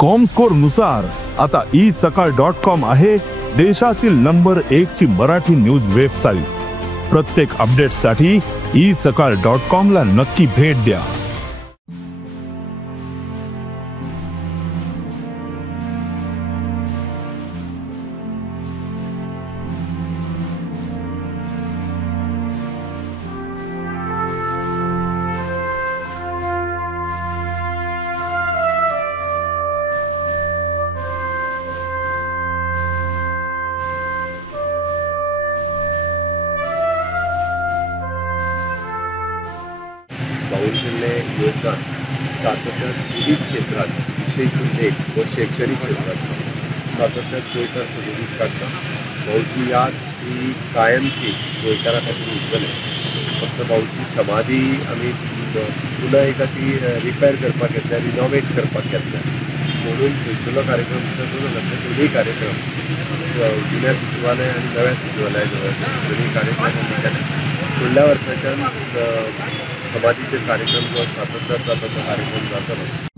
Comscore नुसार आता isakal.com आहे देशातील नंबर 1 ची मराठी न्यूज वेबसाईट। प्रत्येक अपडेटसाठी isakal.com ला नक्की भेट द्या। बावनकुळे योगदान सातत्यात विविध क्षेत्रात विशेष उल्लेख व शैक्षणिक क्षेत्रात सातत्यात गोंयकार सोडून काढता। भाऊची याद ही कायमची गोंयकारा खातीर उज्जवल आहे। फक्त भाऊची समाधी आमी पुन्हा एका ती रिपेर करपाक घेतल्या, रिनोवेट करपाक घेतल्या म्हणून थंयसरलो कार्यक्रम दोनूय कार्यक्रम जुन्या सचिवालय आनी नव्या सचिवालया दोनूय कार्यक्रम आमी केले। फुडल्या वर्साच्यान समाधीचे कार्यक्रम जो सातत्यात जाता तो कार्यक्रम जातलो।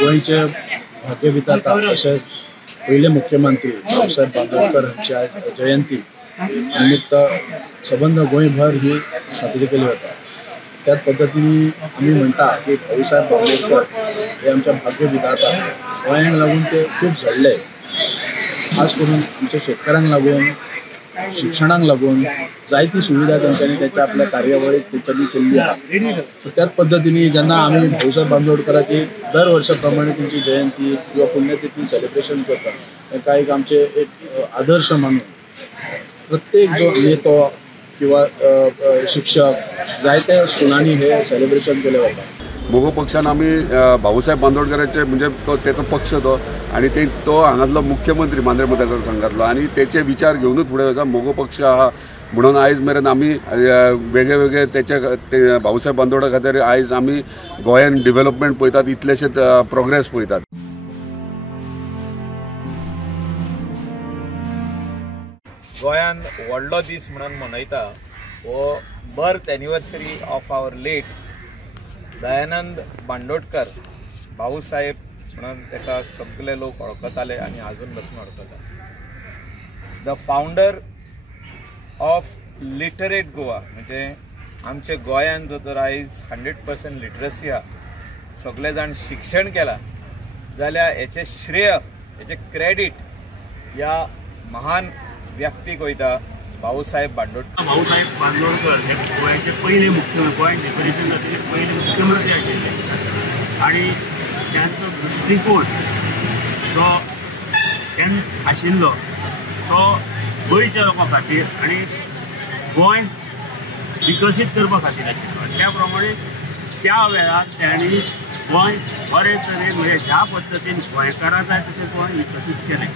गोंयचे भाग्यविधाता तसेच पहिले मुख्यमंत्री भाऊसाहेब बांदोडकर यांची आज जयंती निमित्त सबंद गोंयभर ही साजरी केली वता। त्याच पद्धतीने आम्ही म्हणता की भाऊसाहेब बांदोडकर हे आमच्या भाग्यविधाता गोंयांक लागून ते खूप झडले, खास करून आमच्या शेतकऱ्यांक लागून शिक्षणाक लागून जायती सुविधा त्यांच्यानी त्याच्या आपल्या कार्यावळीत त्यांच्यानी केली आहे। सो त्याच पद्धतीने जेन्ना आम्ही भाऊसाहेब बांदोडकराची दर वर्षाप्रमाणे त्यांची जयंती किंवा पुण्यतिथी सेलिब्रेशन करता, ताका एक आमचे एक आदर्श मानून प्रत्येक जो नेतो किंवा शिक्षक जायत्या स्कुलांनी हे सेलिब्रेशन केले वता। मोगो पक्षान आमी भाऊसाहेब बांदोडकराचे म्हणजे तो त्याचा पक्ष तो आणि तो हांगातलो मुख्यमंत्री मांद्रे मतदारसंघातलो आणि त्याचे विचार घेऊनच फुडें वचता मोगो पक्ष आहा म्हणून आयज मेरेन आमी वेगळे वेगळे त्याचे भाऊसाहेब बांदोडकर खातीर आयज आमी गोंयान डेव्हलपमेंट पळयतात, इतलेशेच प्रोग्रेस पळयतात। गोंयान व्हडलो दीस म्हणून मनयता वो birth anniversary of our late Dayanand Bandodkar Bhausaheb म्हणून ताका सगळे लोक वळखताले आणि अजून पासून वळखतात। The founder of literate Goa म्हणजे आमचे गोंयान जो तर आयज 100% लिटरसी हा, सगळे जाण शिक्षण केला जाल्यार हेचे श्रेय हेचे क्रेडिट या महान व्यक्तीक वयता भाऊसाहेब बांदोडकर। भाऊसाहेब बांदोडकर हे गोंयचे पहिले मुख्यमंत्री, गोंय डेकोरेशन जातीचे पहिले मुख्यमंत्री आशिल्ले आणि त्यांचो दृष्टिकोन जो आशिल्लो तो गोंयच्या लोकां खातीर आणि गोंय विकसीत करपा खातीर आशिल्लो। त्या प्रमाणे त्या वेळार त्यांनी गोंय बरे तरेन म्हणजे ज्या पद्दतीन गोंयकारां जाय तशें गोंय विकसीत केलें।